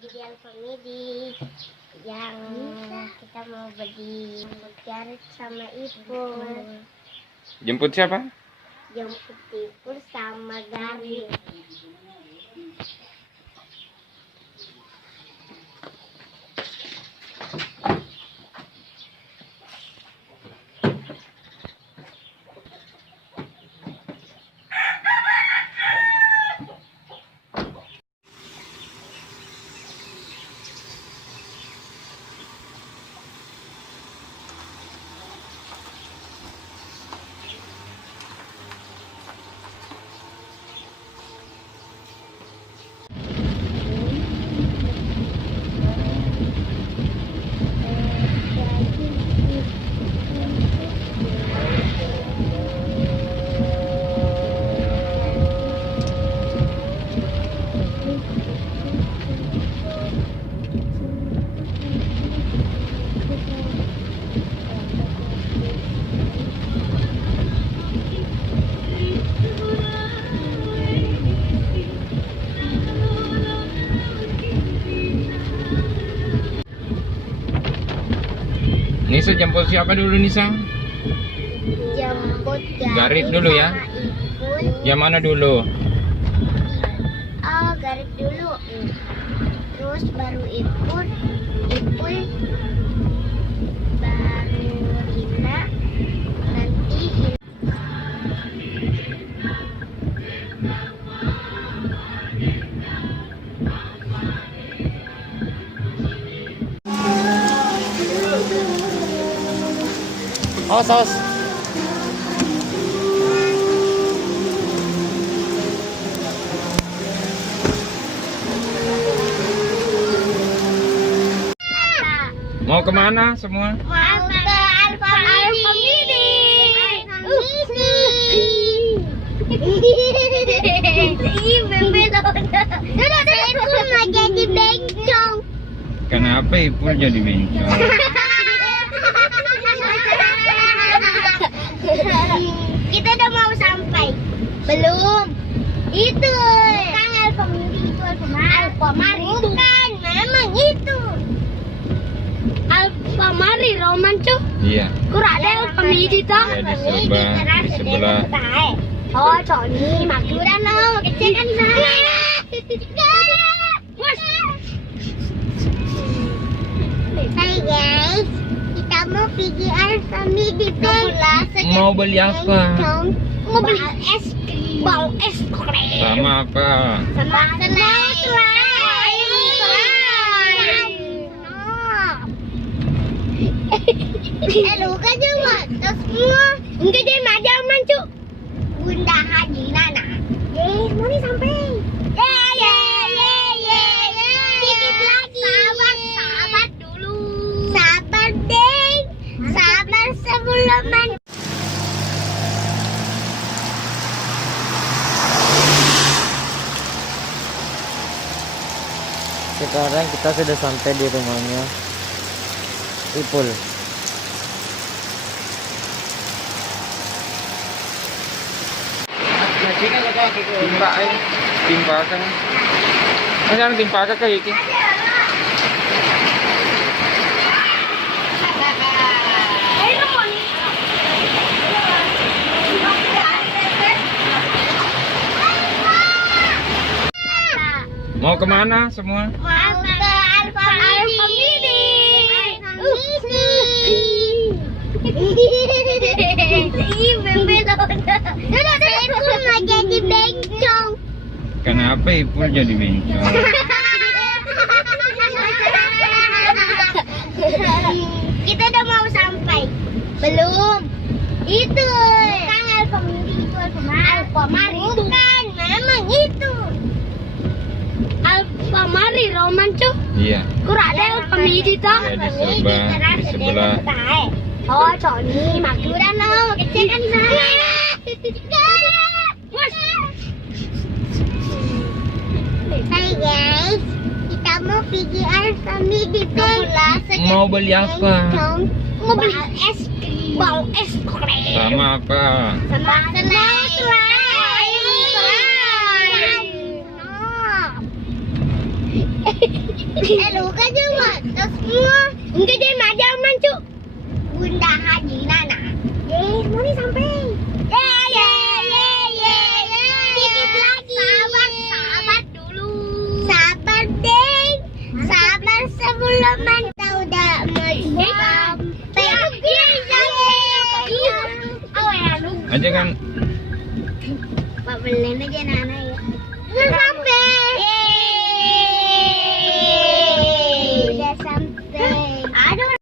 Jadi Alfamidi yang kita mau beli Garut sama Ipul. Jemput siapa? Jemput Ipul sama Garut. Nisa jemput siapa dulu Nisa? Jemput Garut dulu ya. sama Ipul. Yang mana dulu? Oh, Garut dulu. Terus baru Ipul. Ipul baru Rina. Nanti Oh, saus. Mau kemana semua? mau ke Alfamidi. Ih, bembelona. Ipul mau jadi bencong. Kenapa Ipul jadi bencong? Kita udah mau sampai. Belum. Itu. Bukan Alfamidi, itu Alfamari. Bukan, memang itu. Alfamari Roman cuy. Iya. Kurang ada Alfamidi toh. Ya, di sebelah. Oh, Sony, makuran lo, kecil kan sana. Hai guys, kita mau pergi Alfamidi Mau beli apa? Mau beli es krim. Bau es krim. Sama apa? Sama selai. Lu kan cuma semua. Enggak jadi majaman cuk. Bunda Haji Nana. Mau nih sampai. Dikit lagi. Sabar dulu. Sabar deh. Sabar sebelum Sekarang kita sudah sampai di rumahnya Ipul. Timpakan. Jangan timpakan kayak iki. Mau kemana semua? mau ke Alfamidi. Ih, bembelona. Ipul mau jadi bencong. Kenapa Ipul jadi bencong? Kita udah mau sampai. Belum. Itu. Bukan Alfamidi, itu Alfamari. Bukan, memang itu. Alfamari Roman cuy. Iya. Kurang ada Alfamidi toh. Ya, di sebelah. Oh, Sony, makuran lo, kecil kan sana. Hai guys, kita mau pergi Alfamidi. Mau beli apa? Mau beli es krim. Bau es krim. Sama apa? Sama selai. Luka juga. Terus semua. Enggak jadi majaman, Cuk. Bunda Haji Nana. Mari sampai. Dikit lagi. Sabar dulu. Sabar, Deng. Sabar sebelum manta udah mau sampai. Aja kan. Pak belen aja Nana ya. Udah sampai. Udah sampai. Aduh.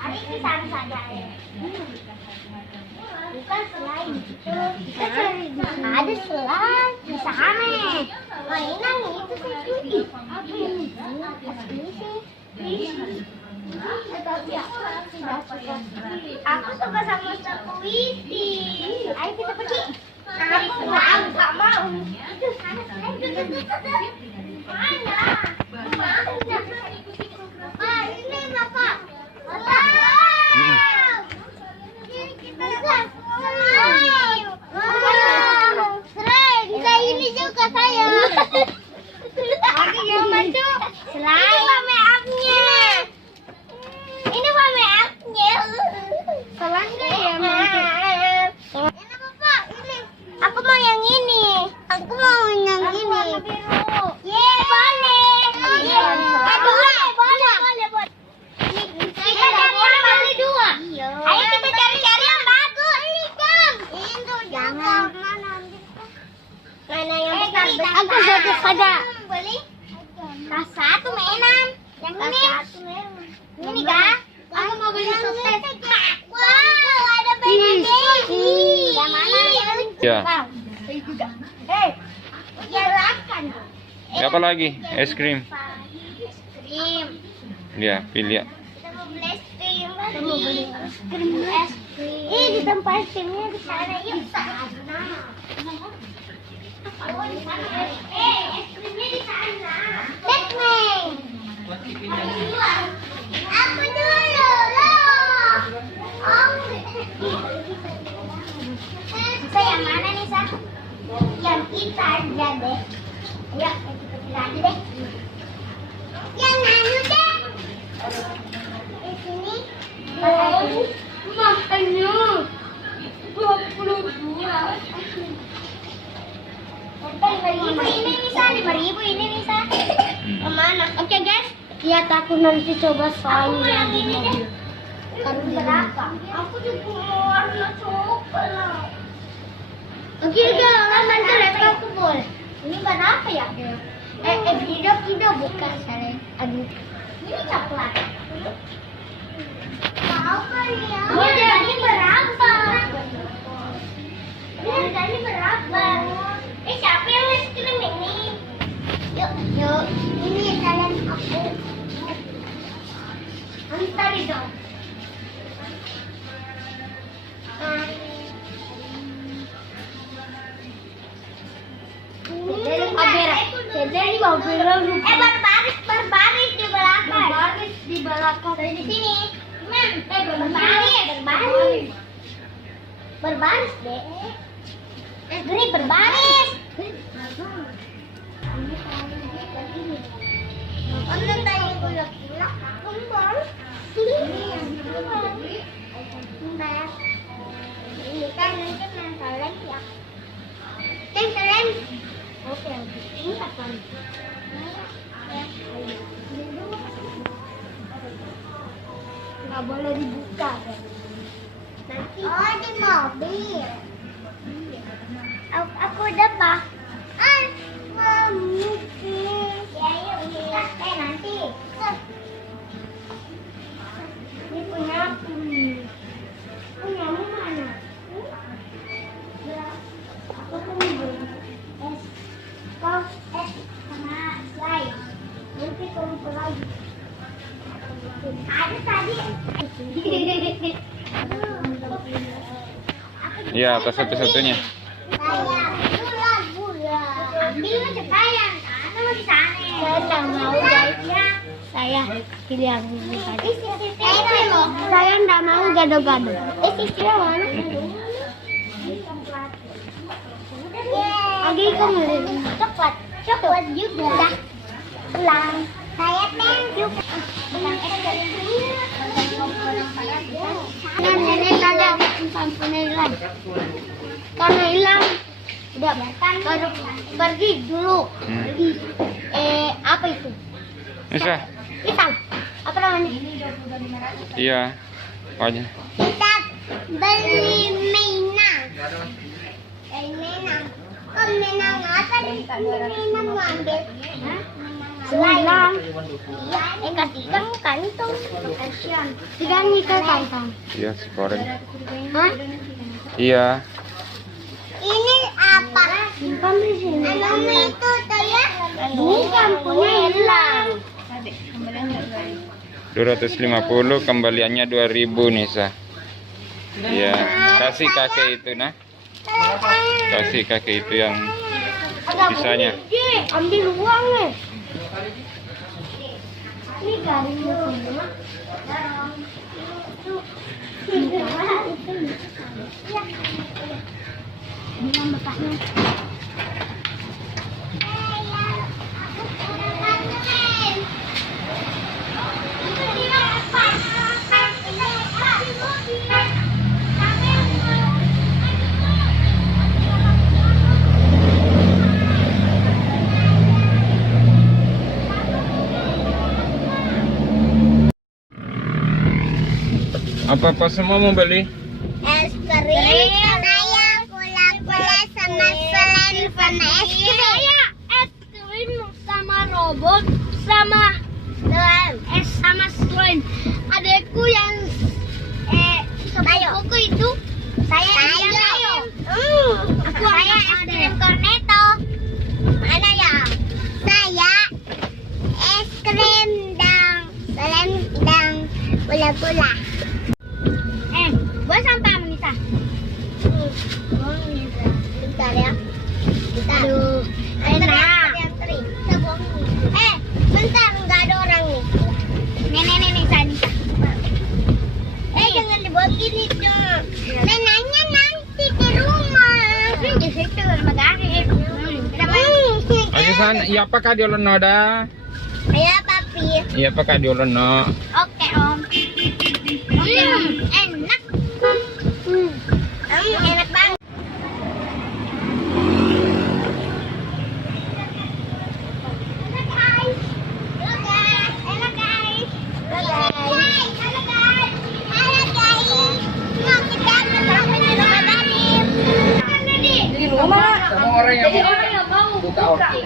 Ayo kita bukan selain itu ada selain bisa aneh mainan itu sih apa ini sih aku suka sama Sapuiti. Ayo kita pergi. Aku nggak mau. Itu sana mana? Ini bapak. Selain kita ini juga saya. Aku yang masuk. Selain mame upnya. Ini mame upnya. Salah nggak ya masuk? Ini bapak ini. Aku mau yang ini. Aku mau yang ini. Ye boleh. Boleh. Kita cari yang beli dua. Ayo kita cari yang bagus. Itu jangan. Mana yang besar? Aku sudah ada. Beli. Tas satu mainan. Yang ini. Ini kah? Aku mau beli sosis. Wow, ada baby. Yang mana? Ya. Beli juga. Hei, jalankan. Apa lagi? Es krim. Es krim. Ya, pilih ya. Kita mau beli es krim. Kita mau beli es krim. Di tempat es krimnya di sana. Yuk, sana. Oh, di sana. Es krimnya di sana. Batman. Aku dulu loh. Nisa yang mana Nisa? Yang kita aja deh. Ayo, kita aja deh. Yang anu deh. Di sini. Makanya 22. Ini Nisa, 5.000 ini Nisa. Kemana? Oke guys, lihat aku nanti coba soalnya di mobil. Kamu berapa? Aku juga warna coklat. Oke guys, nanti lepas aku boleh. Ini berapa ya? Tidak bukan saya. Aduh, ini coklat. Apa ya? Ini berapa? Ini berapa? Siapa yang es krim ini? Yuk, ini kalian aku. Antar dong. Jadi berbaris di belakang. Berbaris di belakang. Dari di sini. Berbaris deh. Ini berbaris. Konten tadi gulak-gulak. Kembang. Ini yang kembang. Ini kan nanti masalah ya. Kalian. Oke. Ini kapan? Nggak boleh dibuka. Nanti. Oh, di mobil. Aku udah paham. Ya, yuk kita. Iya, atas satu-satunya. Ambil aja sayang. Sana di sana. Saya nggak mau guys. Saya pilih yang ini tadi. Saya nggak mau gado-gado. Sisnya mana? Agi kamu coklat. Coklat juga. Ulang. Saya thank you. Nenek tadi sampai hilang. Karena hilang. Udah baru pergi dulu. Pergi. Apa itu? Bisa. Hitam. Apa namanya? Iya. Wajah. Kita beli mainan. Mainan. Kok mainan apa di mainan mau ambil? Hilang. Kasih kan kantong. Kasihan. Tidak nikah kantong. Iya, si koreng. Hah? Iya. Ini apa? Simpan di sini. Nama itu saya. Ini kampungnya hilang. 250, kembaliannya 2000 Nisa. Iya, kasih kakek itu nah. Kasih kakek itu yang sisanya. Ambil uangnya. Ini garingnya semua. Bilang bapaknya. Apa-apa semua mau beli? Es krim, saya kula-kula sama slime sama es krim. Saya es krim sama robot sama sama slime. Adekku yang sepupuku itu saya saya es krim cornetto. Mana ya? Saya es krim dan slime dan kula-kula. Buat sampah Nisa. Bentar ya. Bentar. Aduh, enak. Bentar, nggak ada orang nih. Nenek Nisa. Jangan dibuat gini dong. Neneknya nanti di rumah. Di situ rumah garis. Ayo sana, iya apakah di Olonoda? Iya, papi. Iya apakah di Olono? Oke, Om. Enak. Enak banget. Semua orang yang mau buka order